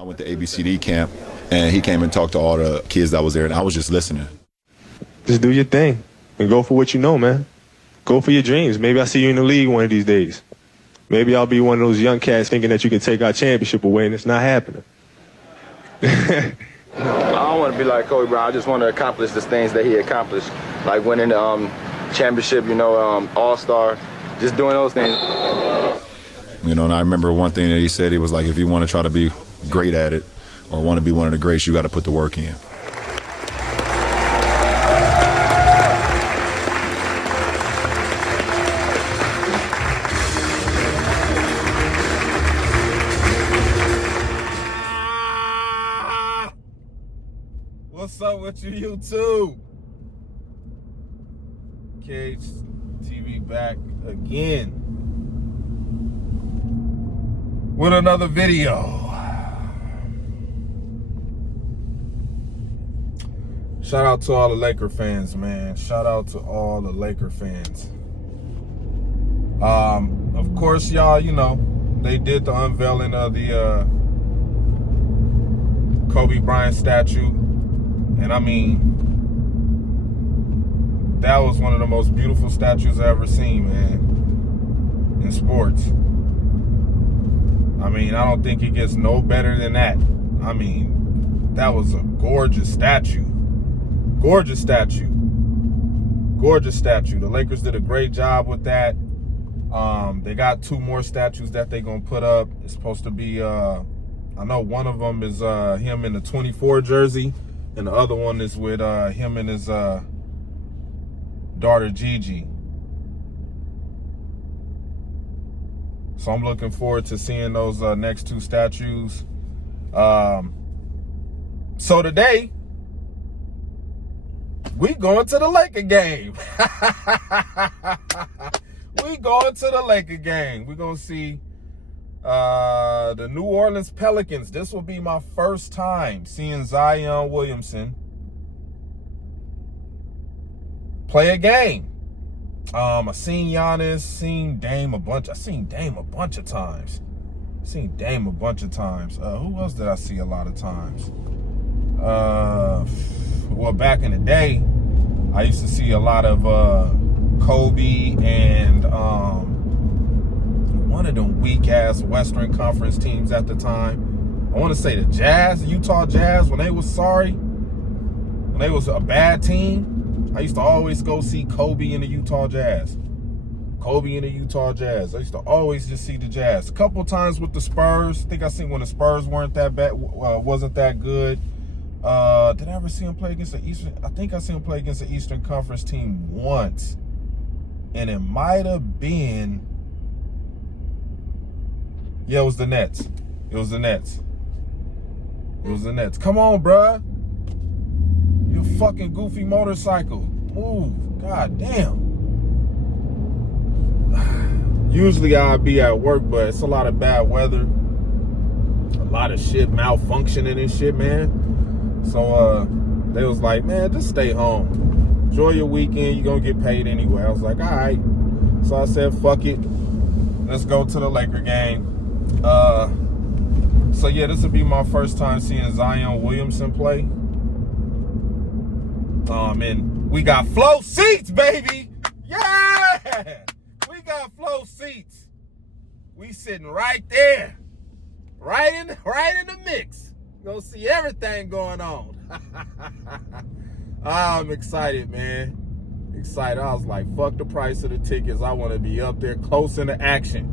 I went to ABCD camp, and he came and talked to all the kids that was there, and I was just listening. Just do your thing and go for what you know, man. Go for your dreams. Maybe I'll see you in the league one of these days. Maybe I'll be one of those young cats thinking that you can take our championship away, and it's not happening. I don't want to be like Kobe Bryant. I just want to accomplish the things that he accomplished, like winning the championship, All-Star, just doing those things. And I remember one thing that he said. He was like, if you want to try to be great at it or want to be one of the greats, you got to put the work in. What's up with you, YouTube? Khtv back again with another video. Shout out to all the Laker fans, man. Shout out to all the Laker fans. Of course, y'all, they did the unveiling of the Kobe Bryant statue. And I mean, that was one of the most beautiful statues I've ever seen, man, in sports. I mean, I don't think it gets no better than that. I mean, that was a gorgeous statue. Gorgeous statue. Gorgeous statue. The Lakers did a great job with that. They got 2 more statues that they're going to put up. It's supposed to be, I know one of them is him in the 24 jersey. And the other one is with him and his daughter, Gigi. So I'm looking forward to seeing those next 2 statues. So today, we going to the Laker game. We going to the Laker game. We're going to see the New Orleans Pelicans. This will be my first time seeing Zion Williamson play a game. I seen Giannis, seen Dame a bunch of times. Who else did I see a lot of times? Well, back in the day, I used to see a lot of Kobe and one of them weak-ass Western Conference teams at the time. I want to say the Jazz, the Utah Jazz, when they was a bad team, I used to always go see Kobe and the Utah Jazz. I used to always just see the Jazz. A couple times with the Spurs. I think I seen when the Spurs weren't that bad, wasn't that good. Did I ever see him play against the Eastern? I think I seen him play against the Eastern Conference team once. And it might have been... Yeah, it was the Nets. Come on, bruh. You fucking goofy motorcycle. Move. God damn. Usually I'd be at work, but it's a lot of bad weather. A lot of shit malfunctioning and shit, man. So they was like, man, just stay home. Enjoy your weekend. You're going to get paid anyway. I was like, all right. So I said, fuck it. Let's go to the Laker game. So yeah, this will be my first time seeing Zion Williamson play. And we got flow seats, baby. Yeah, we got flow seats. We sitting right there, right in the mix. Gonna see everything going on. I'm excited, man. Excited. I was like, fuck the price of the tickets. I want to be up there close in the action.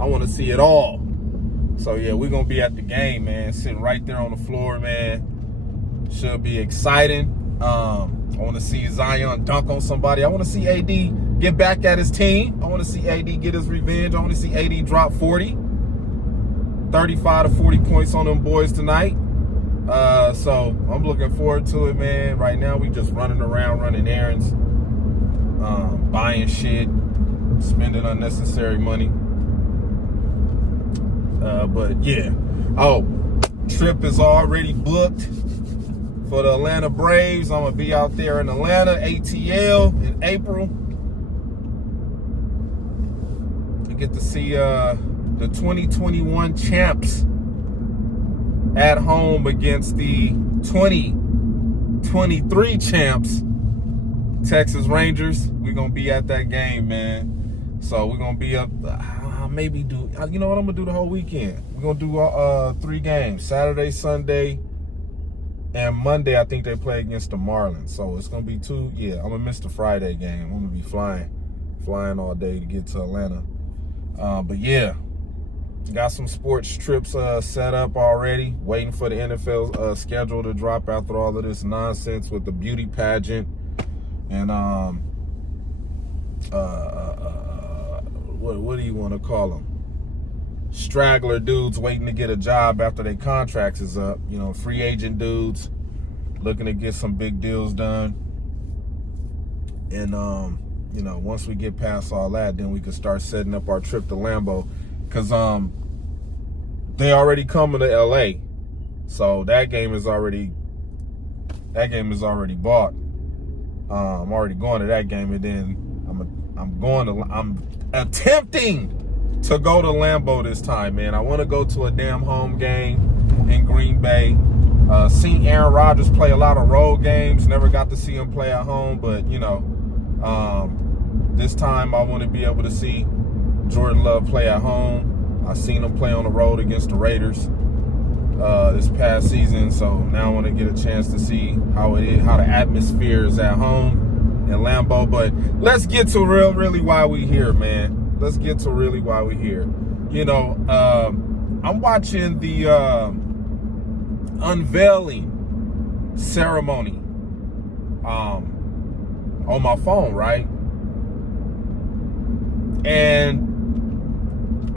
I want to see it all. So yeah, we're gonna be at the game, man. Sitting right there on the floor, man. Should be exciting. I want to see Zion dunk on somebody. I want to see AD get back at his team. I want to see AD get his revenge. I want to see AD drop 35 to 40 points on them boys tonight. So I'm looking forward to it, man. Right now we just running around, running errands, buying shit, spending unnecessary money. But yeah. Oh, trip is already booked for the Atlanta Braves. I'm gonna be out there in Atlanta, ATL, in April. I get to see the 2021 champs at home against the 2023 champs, Texas Rangers. We're going to be at that game, man. So we're going to be up, maybe do, you know what, I'm going to do the whole weekend. We're going to do 3 games, Saturday, Sunday, and Monday. I think they play against the Marlins. So it's going to be 2, yeah, I'm going to miss the Friday game. I'm going to be flying all day to get to Atlanta. But yeah, got some sports trips set up already, waiting for the NFL schedule to drop after all of this nonsense with the beauty pageant and what do you want to call them? Straggler dudes waiting to get a job after their contracts is up. You know, free agent dudes looking to get some big deals done. And you know, once we get past all that, then we can start setting up our trip to Lambeau, because they already coming to LA, so that game is already bought. I'm already going to that game, and then I'm attempting to go to Lambeau this time, man. I want to go to a damn home game in Green Bay. Seen Aaron Rodgers play a lot of road games. Never got to see him play at home, but you know, this time I want to be able to see Jordan Love play at home. I seen him play on the road against the Raiders this past season, so now I want to get a chance to see how the atmosphere is at home in Lambeau. But let's get to really why we here, man. Let's get to really why we here. You know, I'm watching the unveiling ceremony on my phone, right? And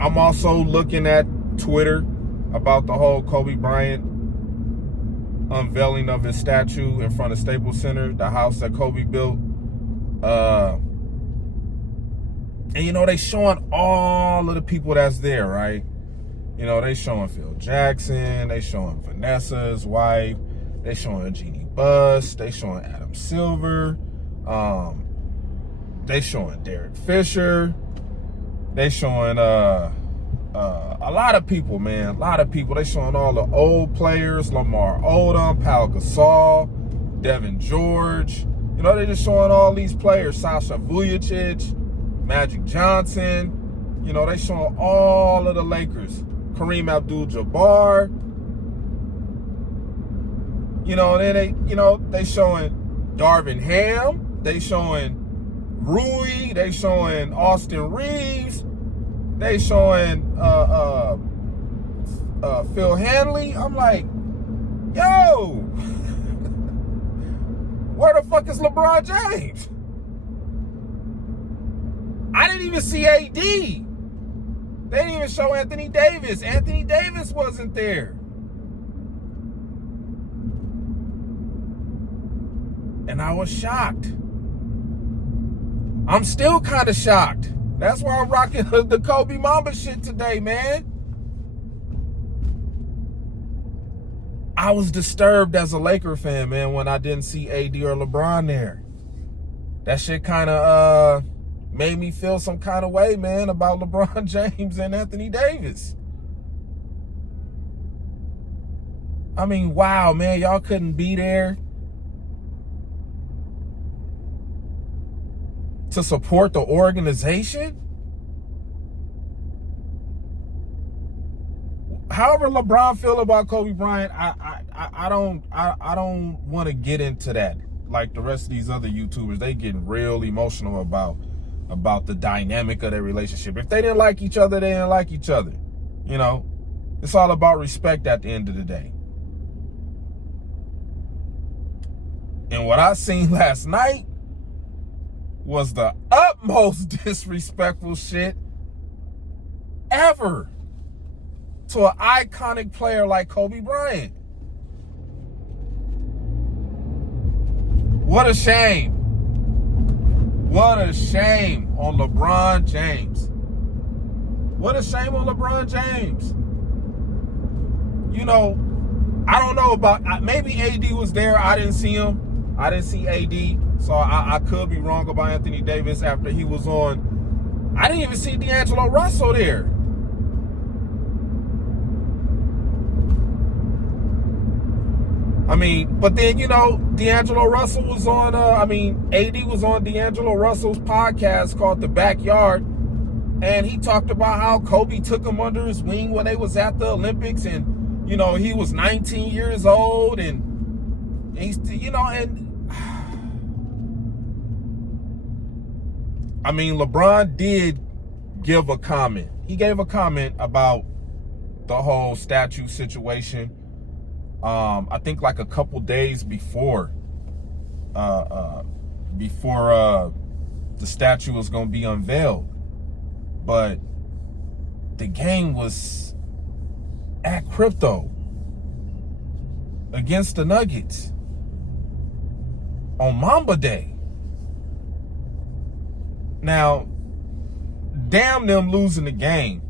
I'm also looking at Twitter about the whole Kobe Bryant unveiling of his statue in front of Staples Center, the house that Kobe built. And, you know, they showing all of the people that's there, right? You know, they showing Phil Jackson. They showing Vanessa's wife. They showing Jeannie Buss. They showing Adam Silver. They showing Derek Fisher. They showing a lot of people, man. A lot of people. They showing all the old players. Lamar Odom, Pau Gasol, Devin George. You know, they just showing all these players. Sasha Vujacic, Magic Johnson. You know, they showing all of the Lakers. Kareem Abdul-Jabbar. You know, then they showing Darvin Ham. They showing Rui. They showing Austin Reeves. They showing Phil Hanley. I'm like, yo, where the fuck is LeBron James? I didn't even see AD. They didn't even show Anthony Davis. Anthony Davis wasn't there. And I was shocked. I'm still kind of shocked. That's why I'm rocking the Kobe Mamba shit today, man. I was disturbed as a Laker fan, man, when I didn't see AD or LeBron there. That shit kind of made me feel some kind of way, man, about LeBron James and Anthony Davis. I mean, wow, man, y'all couldn't be there to support the organization? However LeBron feel about Kobe Bryant, I don't want to get into that. Like the rest of these other YouTubers, they getting real emotional about the dynamic of their relationship. If they didn't like each other, they didn't like each other. You know, it's all about respect at the end of the day. And what I seen last night was the utmost disrespectful shit ever to an iconic player like Kobe Bryant. What a shame. What a shame on LeBron James. What a shame on LeBron James. You know, I don't know about, maybe AD was there. I didn't see him. I didn't see AD. So I could be wrong about Anthony Davis after he was on. I didn't even see D'Angelo Russell there. I mean, but then, D'Angelo Russell was on, AD was on D'Angelo Russell's podcast called The Backyard. And he talked about how Kobe took him under his wing when they was at the Olympics. And, he was 19 years old. And he's, LeBron did give a comment. He gave a comment about the whole statue situation. I think like a couple days before the statue was going to be unveiled. But the game was at Crypto against the Nuggets on Mamba Day. Now, damn them losing the game.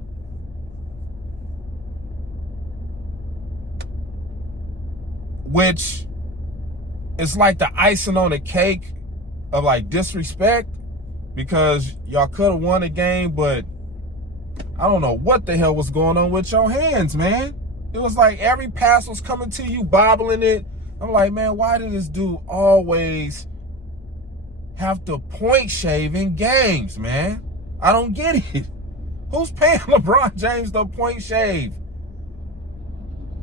Which is like the icing on the cake of like disrespect, because y'all could have won the game, but I don't know what the hell was going on with your hands, man. It was like every pass was coming to you, bobbling it. I'm like, man, why did this dude always have to point shave in games, man? I don't get it. Who's paying LeBron James to point shave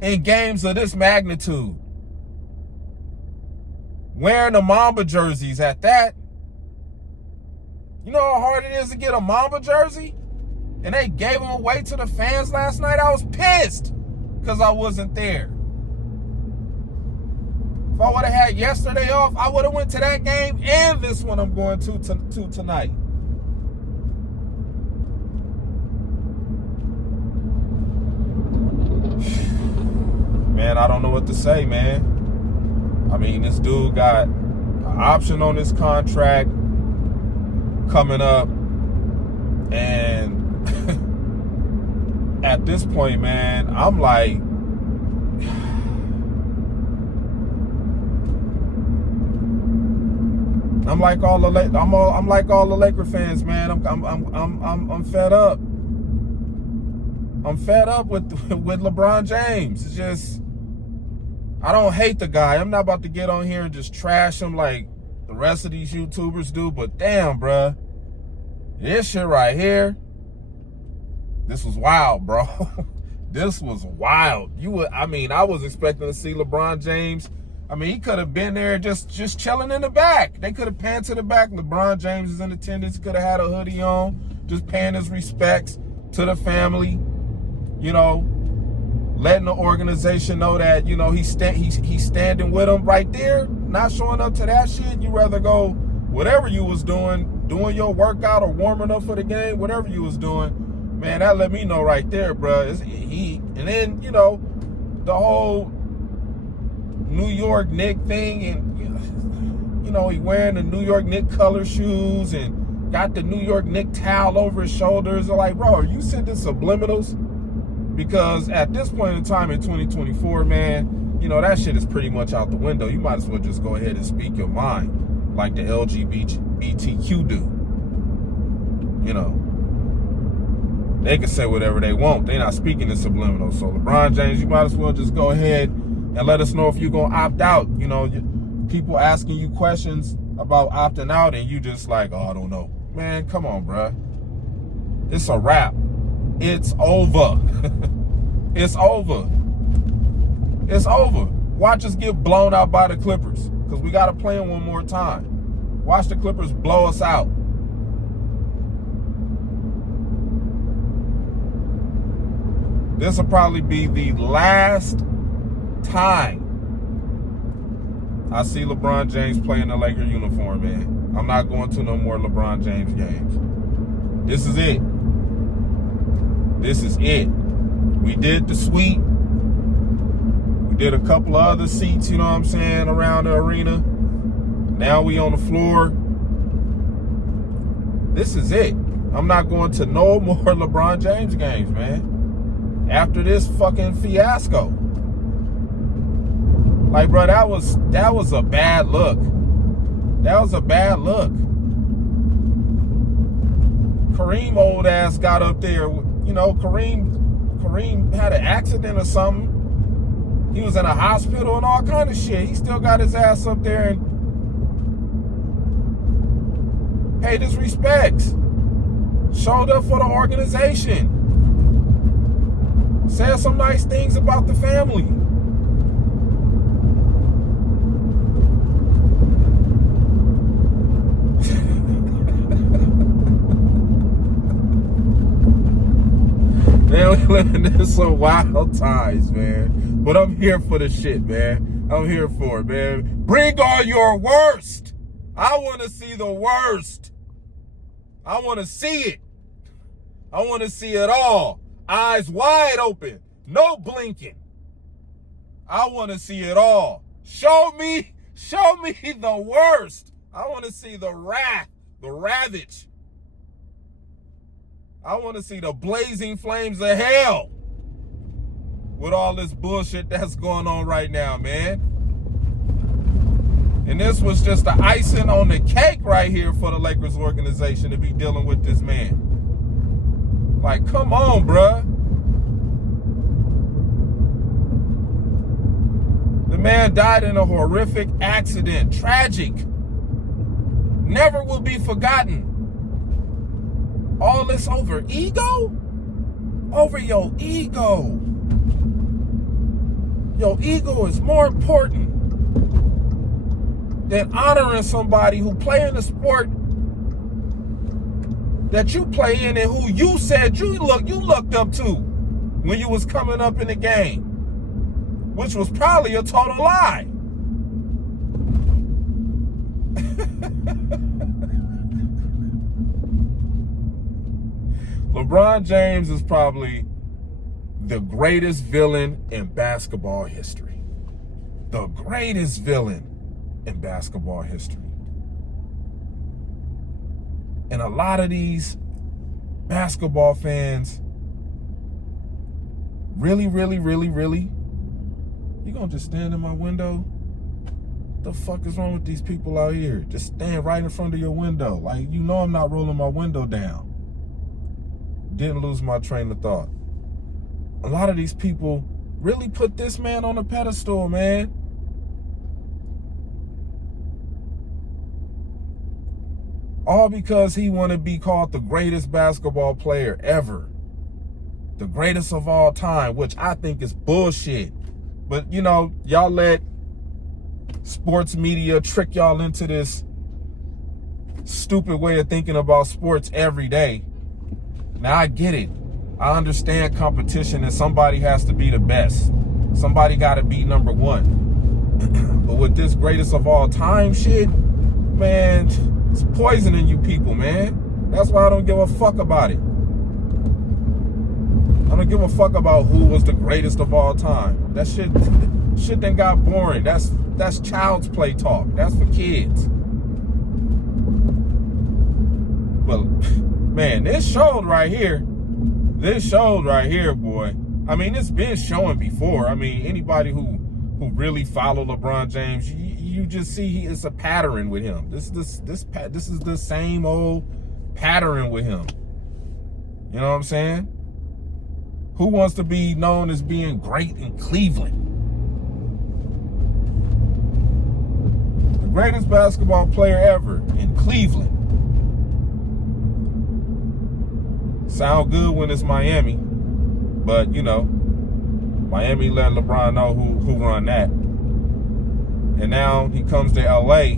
in games of this magnitude? Wearing the Mamba jerseys at that. You know how hard it is to get a Mamba jersey? And they gave them away to the fans last night. I was pissed because I wasn't there. If I would have had yesterday off, I would have went to that game and this one I'm going to tonight. Man, I don't know what to say, man. I mean, this dude got an option on his contract coming up. And at this point, man, I'm like, I'm like all the Laker fans, man. I'm fed up. I'm fed up with LeBron James. It's just, I don't hate the guy. I'm not about to get on here and just trash him like the rest of these YouTubers do, but damn, bruh. This shit right here, this was wild, bro. This was wild. I was expecting to see LeBron James. I mean, he could have been there just chilling in the back. They could have panned to the back. LeBron James is in attendance. Could have had a hoodie on, just paying his respects to the family. Letting the organization know that, he's standing with them right there. Not showing up to that shit. You rather go whatever you was doing your workout or warming up for the game, whatever you was doing, man, that let me know right there, bro. And then, the whole New York Knicks thing, and, he wearing the New York Knicks color shoes and got the New York Knicks towel over his shoulders. They're like, bro, are you sending subliminals? Because at this point in time in 2024, man, that shit is pretty much out the window. You might as well just go ahead and speak your mind like the LGBTQ do. They can say whatever they want. They're not speaking in subliminal. So LeBron James, you might as well just go ahead and let us know if you're going to opt out. People asking you questions about opting out and you just like, oh, I don't know. Man, come on, bruh. It's a wrap. It's over. It's over. It's over. Watch us get blown out by the Clippers, because we got to play them one more time. Watch the Clippers blow us out. This will probably be the last time I see LeBron James play in a Laker uniform, man. I'm not going to no more LeBron James games. This is it. This is it. We did the suite. We did a couple of other seats, around the arena. Now we on the floor. This is it. I'm not going to no more LeBron James games, man. After this fucking fiasco. Like, bro, that was a bad look. That was a bad look. Kareem old ass got up there. Kareem had an accident or something. He was in a hospital and all kind of shit. He still got his ass up there and paid his respects. Showed up for the organization. Said some nice things about the family. Man, we living in some wild times, man. But I'm here for the shit, man. I'm here for it, man. Bring all your worst. I want to see the worst. I want to see it. I want to see it all. Eyes wide open. No blinking. I want to see it all. Show me the worst. I want to see the wrath, the ravage. I want to see the blazing flames of hell with all this bullshit that's going on right now, man. And this was just the icing on the cake right here for the Lakers organization to be dealing with this man. Like, come on, bruh. The man died in a horrific accident. Tragic. Never will be forgotten. All this over ego? Over your ego. Your ego is more important than honoring somebody who play in the sport that you play in and who you said you looked up to when you was coming up in the game, which was probably a total lie. LeBron James is probably the greatest villain in basketball history. The greatest villain in basketball history. And a lot of these basketball fans really, you gonna just stand in my window? What the fuck is wrong with these people out here? Just stand right in front of your window. Like, you know I'm not rolling my window down. Didn't lose my train of thought. A lot of these people really put this man on a pedestal, man. All because he want to be called the greatest basketball player ever. The greatest of all time, which I think is bullshit. But, you know, y'all let sports media trick y'all into this stupid way of thinking about sports every day. Now, I get it. I understand competition and somebody has to be the best. Somebody got to be number one. But with this greatest of all time shit, man, it's poisoning you people, man. That's why I don't give a fuck about it. I don't give a fuck about who was the greatest of all time. That shit then got boring. That's child's play talk. That's for kids. But man, this showed right here. This showed right here, boy. I mean, it's been showing before. I mean, anybody who really follow LeBron James, you just see it's a pattern with him. This is the same old pattern with him. You know what I'm saying? Who wants to be known as being great in Cleveland? The greatest basketball player ever in Cleveland. Sound good when it's Miami, but you know, Miami let LeBron know who run that. And now he comes to LA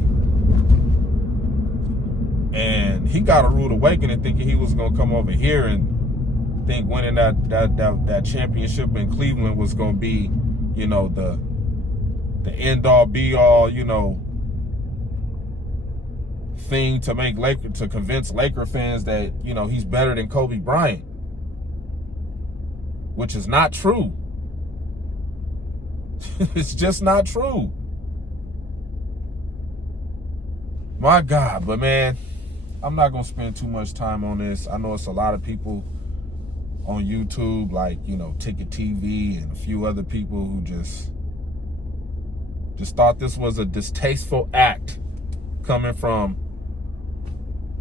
and he got a rude awakening thinking he was gonna come over here and think winning that championship in Cleveland was gonna be, you know, the end all be all, you know, thing to convince Laker fans that, you know, he's better than Kobe Bryant, which is not true. It's just not true. My God, but man, I'm not gonna spend too much time on this. I know it's a lot of people on YouTube, like, you know, Ticket TV and a few other people who just thought this was a distasteful act coming from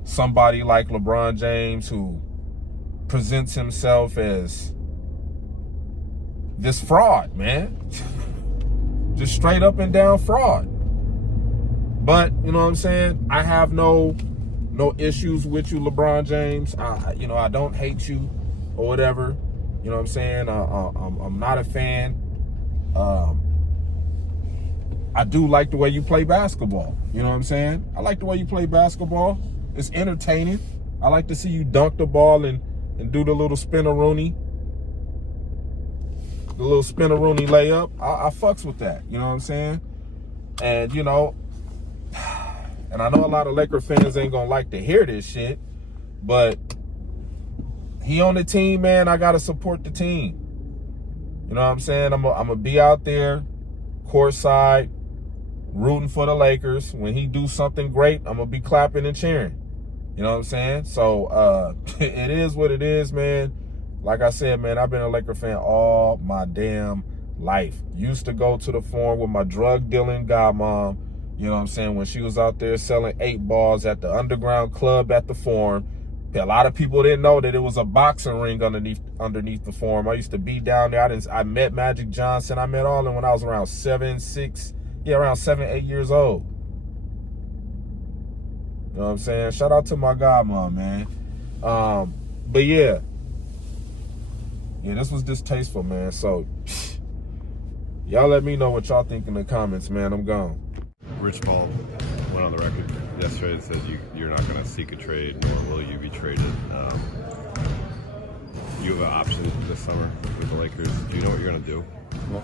somebody like LeBron James, who presents himself as this fraud, man. Just straight up and down fraud. But, you know what I'm saying? I have no issues with you, LeBron James. I don't hate you or whatever. You know what I'm saying? I'm not a fan. I do like the way you play basketball. You know what I'm saying? I like the way you play basketball. It's entertaining. I like to see you dunk the ball and do the little spin-a-rooney. The little spin-a-rooney layup. I fucks with that. You know what I'm saying? And, you know, and I know a lot of Laker fans ain't gonna like to hear this shit, but he on the team, man. I gotta support the team. You know what I'm saying? I'm gonna be out there, courtside, rooting for the Lakers. When he do something great, I'm gonna be clapping and cheering. You know what I'm saying? So it is what it is, man. Like I said, man, I've been a Laker fan all my damn life. Used to go to the Forum with my drug dealing godmom. You know what I'm saying? When she was out there selling 8 balls at the underground club at the Forum. A lot of people didn't know that it was a boxing ring underneath the Forum. I used to be down there. I met Magic Johnson. I met all of them when I was around 7, 8 years old. You know what I'm saying? Shout out to my godmom, man. But yeah, this was distasteful, man. So y'all let me know what y'all think in the comments, man. I'm gone. Rich Paul went on the record yesterday and said you're not going to seek a trade, nor will you be traded. You have an option this summer with the Lakers. Do you know what you're going to do? Well,